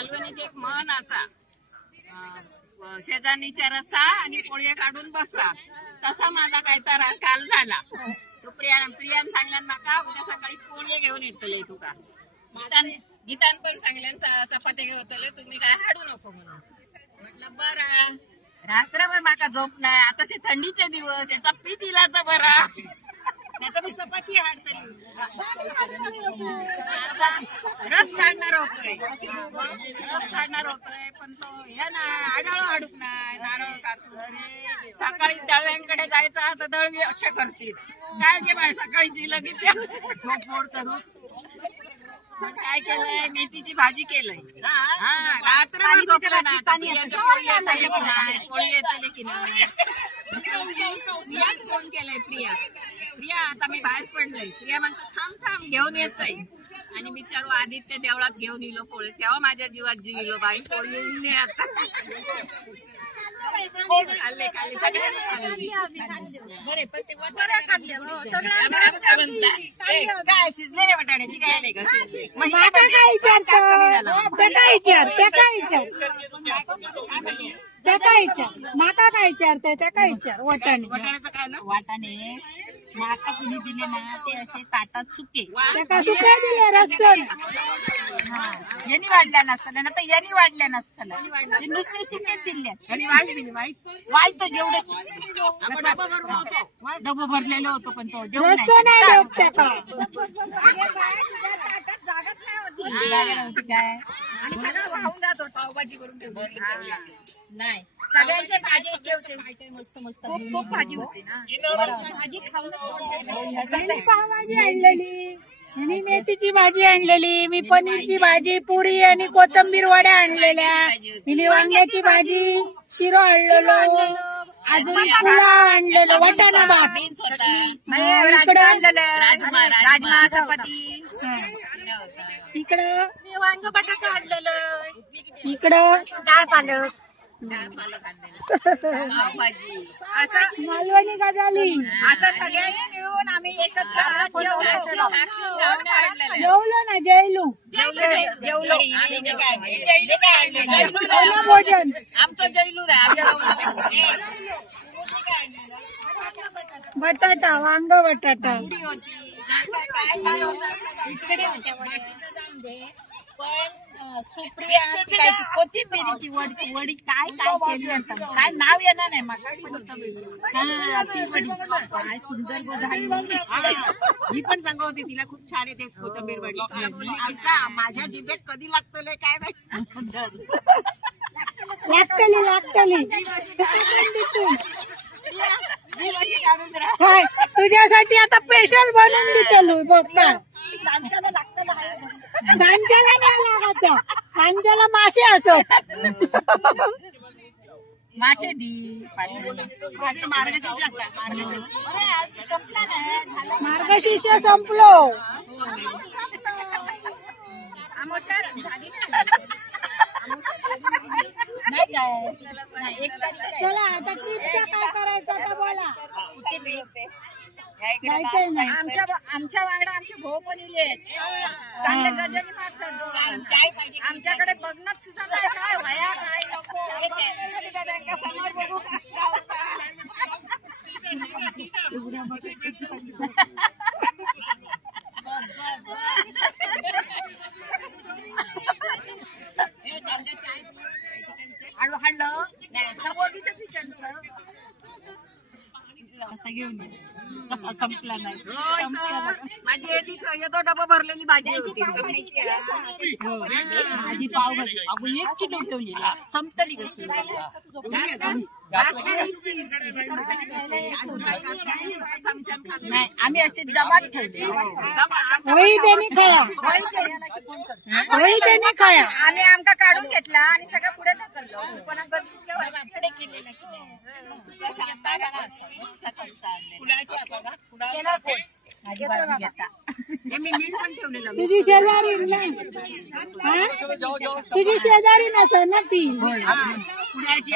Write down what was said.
मालवणीत एक म्हण असा. अं, शेजारणीच्या रसा आणि पोळ्या काढून बसा. तसा माझा काय तर काल झाला. तो प्रिया प्रियान सांगल्यान माका उद्या सकाळी पोळ्या घेऊन येतले तुका. गीतान गीतान पण सांगल्यान च- चपात्या घेतले तुम्ही काय हाडू नको म्हणून. म्हटलं बरं. रात्रभर माका झोप नाही. आताशे थंडीचे दिवस याचा पीठ इला तर बरा. नाही तर मी चपाती हाडतली. रस काढणार होतोय. रस काढणार होतोय पण तो हे ना आडाळ हाडूक नाही नारळ काचून सकाळी दळव्यांकडे जायचं तर दळवी अशा करतील. काय घे बाय सकाळीची लगेच झोप मग काय केलंय? मेथीची भाजी केलंय. रात्र झोपलं ना आता पोळी येतले की नाही? पोळी येतले की नाही? प्रियाच फोन केलाय प्रिया. प्रिया आता मी बाहेर पडलोय प्रिया म्हणतो थांब थांब घेऊन येतोय. आणि बिचारू आदित्य देवळात घेऊन येलो पोळी. तेव्हा माझ्या जीवात जीव येलो बाई. पोळी आता. खाल्ले खाल्ले सगळ्यांनी खाल्ले. बरे पण ते बरं खाल्ले काय शिजलेले बटाणे ती काय नाही का शिजले मग हे माका काय विचारतो? ते काय विचार? ते काय विचार? ते काय विचार? माका काय विचारते ते काय विचार? वटाणे. बटाण्याचं काय ना वाटाणे. माका कुणी दिले ना ते असे ताटात सुके. ते का सुक्या दिले? रस्त्यावर. यांनी वाढल्या नसताना ना तर यांनी वाढल्या नसताना. ते नुसते सुकेच दिले आणि वाढली दिली माहीत वाईट जेवढे डबं भरलेलं होतं पण तो जेवढ रस्ता नाही. का? जागा नव्हती काय? आणि सगळं वाहून जातो पावभाजी करून ठेवली. नाही. सगळ्यांचे भाजी ठेवते. काय काय मस्त मस्त खूप खूप भाजी होती ना. भाजी खाऊन मी पावभाजी आणलेली? मी मेथीची भाजी आणलेली मी पनीरची भाजी पुरी आणि कोथंबीर वड्या आणलेल्या. मी वांग्याची भाजी. शिरो आणलेलो. अजून पुलाव आणलेलो. वटाणा भात. बीन्स होता. इकडं राजमा राजमा. चपाती इकडं मी वांग बटाटा आणलेलं. इकडं डाळ पालक. पालक आणलेलं. पावभाजी. असं मालवणी गजाली. असं सगळ्यांनी मिळून आम्ही एकत्र. जेवलो. ना जेवलो. जेवलो भोजन आमचं जैलू. बटाटा वांग बटाटा. काय काय होतं इकडे होत्या बाकीचं जाऊन दे पण सुप्रिया काय ती कोथिंबिरीची वडी वडी काय काय केली आता काय नाव येणार नाही मला हा ती वडी काय सुंदर गो झाली मी पण सांगत होते तिला खूप छान येते कोथंबीर वडी आमच्या माझ्या जिभेत कधी लागतले. काय माहिती लागतली. लागतली. होय. तुझ्यासाठी आता स्पेशल बनवून देतलो बघ का सांच्याला नाही लागायचं सांच्याला मासे असत मासे दी मार्गशीर्ष संपला नाही काय. चला आता ट्रिपचं काय करायचं बोला. आमच्या आमच्या वांगडा आमचे भाऊ पण इले चांगले गजनी मारतात. आमच्याकडे बघणं सुद्धा नाही काय वया काय मोदीच कसा घेऊन ये. कसा संपला नाही? माझी येतो डबा भरलेली भाजी होती. हो. भाजी पावभाजी. अगो एक किलो ठेवली संपतली नाही आम्ही असे डबात ठेवले. होई त्याने खाया आम्ही आमका काढून घेतला आणि सगळं पुढे ढकललो. पुढे केलेलं तुझी शेजारी? तुझी शेजारी नसेल ना ती. पुण्याची